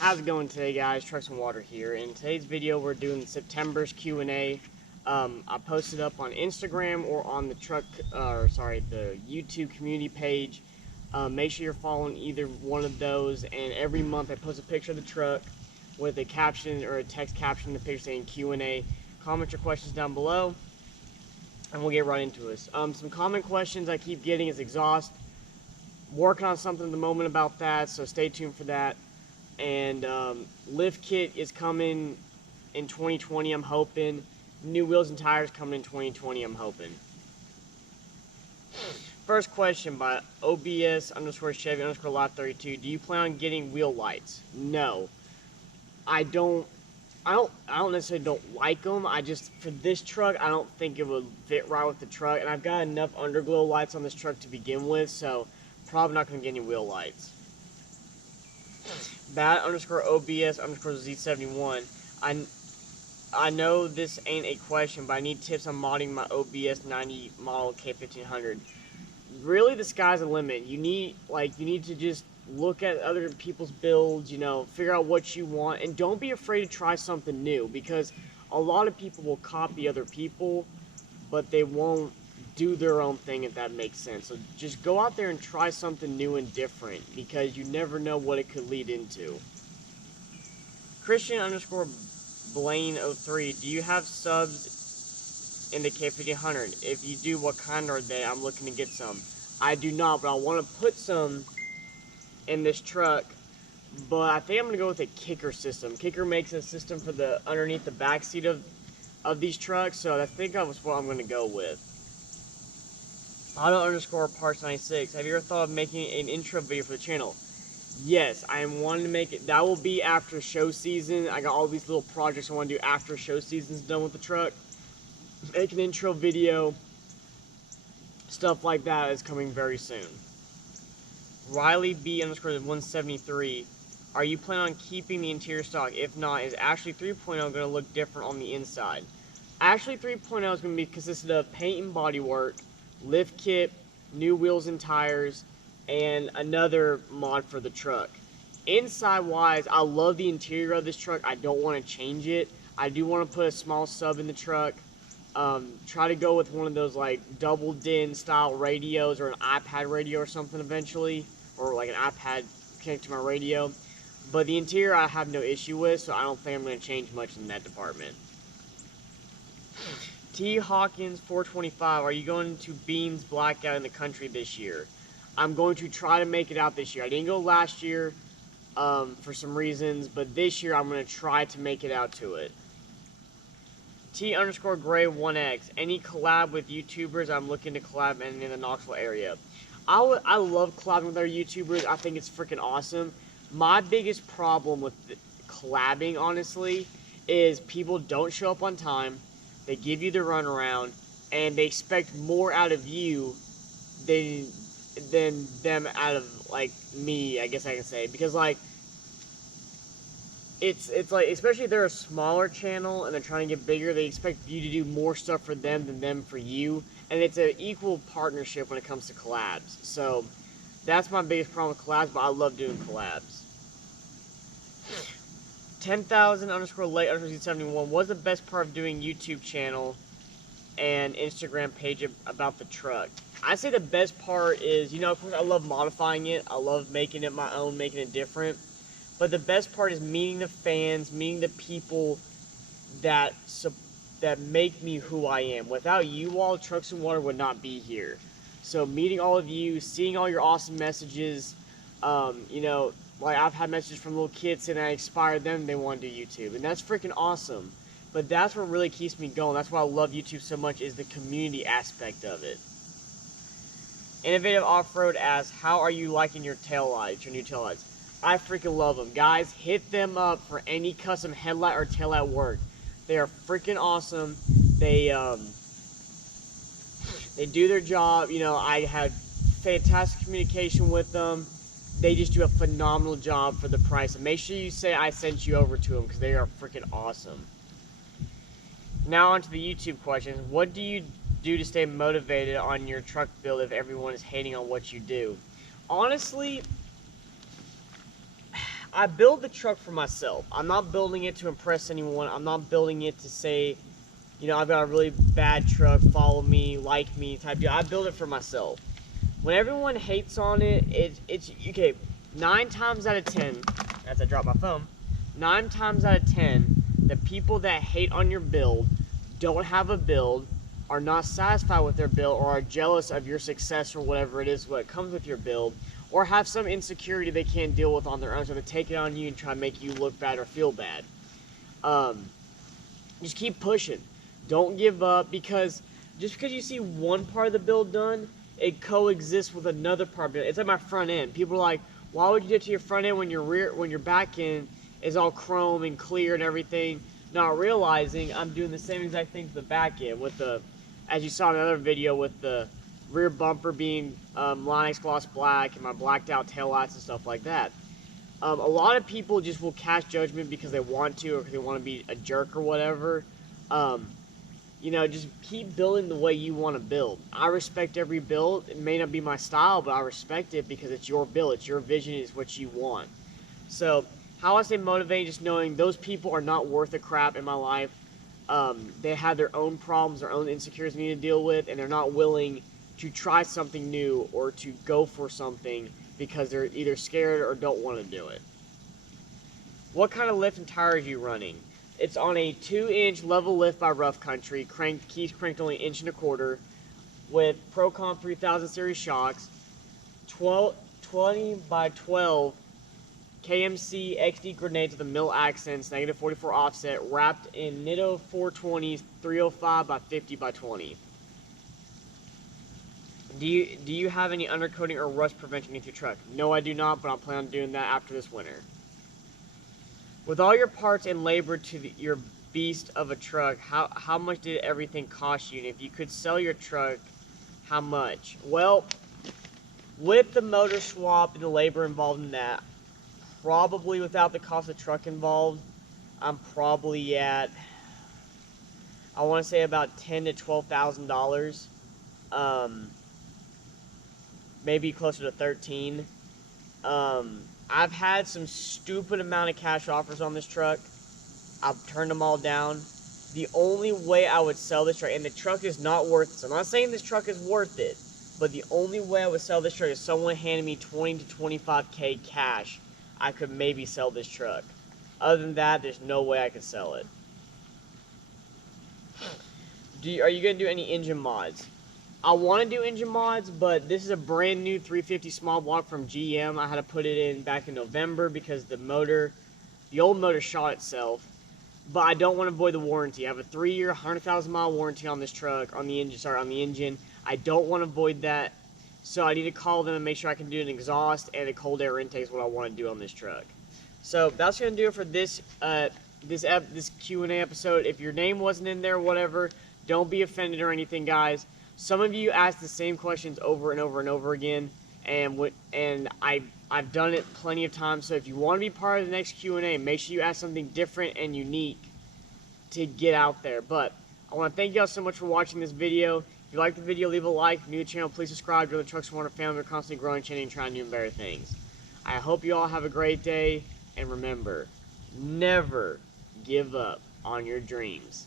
How's it going today, guys? Trucks and Water here. In today's video, we're doing September's Q&A. I posted up on Instagram or on the the YouTube community page. Make sure you're following either one of those. And every month, I post a picture of the truck with a caption or a text caption in the picture saying Q&A. Comment your questions down below, and we'll get right into this. Some common questions I keep getting is exhaust. Working on something at the moment about that, so stay tuned for that. And lift kit is coming in 2020, I'm hoping. New wheels and tires coming in 2020, I'm hoping. First question by OBS_Chevy_Lot32. Do you plan on getting wheel lights? No. I don't necessarily don't like them. For this truck, I don't think it would fit right with the truck. And I've got enough underglow lights on this truck to begin with, so probably not going to get any wheel lights. Bat_OBS_Z71. I know this ain't a question, but I need tips on modding my OBS 90 model K1500. Really, the sky's the limit. You need to just look at other people's builds, figure out what you want, and don't be afraid to try something new, because a lot of people will copy other people, but they won't do their own thing, if that makes sense. So just go out there and try something new and different, because you never know what it could lead into. Christian_Blaine03. Do you have subs in the K1500? If you do, what kind are they? I'm looking to get some. I do not, but I want to put some in this truck, but I think I'm going to go with a Kicker system. Kicker makes a system for the underneath the back seat of these trucks, so I think that's what I'm going to go with. Auto_Parts96. Have you ever thought of making an intro video for the channel? Yes, I am wanting to make it. That will be after show season. I got all these little projects I want to do after show season's done with the truck. Make an intro video. Stuff like that is coming very soon. Riley B_173. Are you planning on keeping the interior stock? If not, is Ashley 3.0 going to look different on the inside? Ashley 3.0 is going to be consisted of paint and bodywork, lift kit, new wheels and tires, and another mod for the truck. Inside wise, I love the interior of this truck. I don't want to change it. I do want to put a small sub in the truck. Try to go with one of those like double din style radios, or an iPad radio or something eventually, or like an iPad connected to my radio. But the interior I have no issue with, so I don't think I'm going to change much in that department. T. Hawkins 425. Are you going to Beans Blackout in the country this year? I'm going to try to make it out this year. I didn't go last year for some reasons, but this year I'm going to try to make it out to it. T_Gray1X. Any collab with YouTubers? I'm looking to collab in the Knoxville area. I love collabing with other YouTubers. I think it's freaking awesome. My biggest problem with collabing, honestly, is people don't show up on time. They give you the runaround, and they expect more out of you than them out of, like, me, I guess I can say. Because, like, it's like, especially if they're a smaller channel and they're trying to get bigger, they expect you to do more stuff for them than them for you. And it's an equal partnership when it comes to collabs. So, that's my biggest problem with collabs, but I love doing collabs. 10,000_late_Z71. What's the best part of doing YouTube channel and Instagram page about the truck? I say the best part is, of course I love modifying it. I love making it my own, making it different. But the best part is meeting the fans, meeting the people that make me who I am. Without you all, Trucks and Water would not be here. So meeting all of you, seeing all your awesome messages, like I've had messages from little kids and I inspired them, they want to do YouTube. And that's freaking awesome. But that's what really keeps me going. That's why I love YouTube so much, is the community aspect of it. Innovative Off-Road asks, how are you liking your taillights, your new taillights? I freaking love them. Guys, hit them up for any custom headlight or taillight work. They are freaking awesome. They do their job. I had fantastic communication with them. They just do a phenomenal job for the price. And make sure you say I sent you over to them, because they are freaking awesome. Now on to the YouTube questions. What do you do to stay motivated on your truck build if everyone is hating on what you do? Honestly, I build the truck for myself. I'm not building it to impress anyone. I'm not building it to say, you know, I've got a really bad truck, follow me, like me type deal. I build it for myself. When everyone hates on it, it's okay. 9 times out of 10, as I drop my phone, 9 times out of 10, the people that hate on your build don't have a build, are not satisfied with their build, or are jealous of your success or whatever it is what comes with your build, or have some insecurity they can't deal with on their own, so they take it on you and try to make you look bad or feel bad. Just keep pushing. Don't give up, because just because you see one part of the build done, it coexists with another part of it. It's like my front end. People are like, why would you get to your front end when your back end is all chrome and clear and everything? Not realizing I'm doing the same exact thing to the back end with the, as you saw in another video, with the rear bumper being Line-X gloss black and my blacked out taillights and stuff like that. A lot of people just will cast judgment because they want to, or because they want to be a jerk or whatever. You know, just keep building the way you want to build. I respect every build. It may not be my style, but I respect it because it's your build. It's your vision. It's what you want. So, how I stay motivated, just knowing those people are not worth a crap in my life. They have their own problems, their own insecurities they need to deal with, and they're not willing to try something new or to go for something because they're either scared or don't want to do it. What kind of lift and tires are you running? It's on a 2-inch level lift by Rough Country, keys cranked only 1.25 inches, with Procom 3000 series shocks, 20 by 12 KMC XD grenades with a mill accents, -44 offset, wrapped in Nitto 420s, 305 by 50 by 20. Do you have any undercoating or rust prevention in your truck? No, I do not, but I'm planning on doing that after this winter. With all your parts and labor to your beast of a truck, how much did everything cost you? And if you could sell your truck, how much? Well, with the motor swap and the labor involved in that, probably without the cost of the truck involved, I'm probably at, I want to say about $10,000 to $12,000. Maybe closer to 13. I've had some stupid amount of cash offers on this truck. I've turned them all down. The only way I would sell this truck, and the truck is not worth it, so I'm not saying this truck is worth it, but the only way I would sell this truck is someone handed me 20 to 25K cash. I could maybe sell this truck. Other than that, there's no way I could sell it. Are you going to do any engine mods? I want to do engine mods, but this is a brand new 350 small block from GM. I had to put it in back in November because the old motor shot itself. But I don't want to void the warranty. I have a 3-year, 100,000 mile warranty on this truck, on the engine. I don't want to void that, so I need to call them and make sure I can do an exhaust and a cold air intake is what I want to do on this truck. So that's going to do it for this Q&A episode. If your name wasn't in there, whatever, don't be offended or anything, guys. Some of you ask the same questions over and over and over again, and I've done it plenty of times. So if you want to be part of the next Q&A, make sure you ask something different and unique to get out there. But I want to thank you all so much for watching this video. If you like the video, leave a like. If you're new to the channel, please subscribe. Join the Trucks Warner family. We're constantly growing, changing, and trying new and better things. I hope you all have a great day, and remember, never give up on your dreams.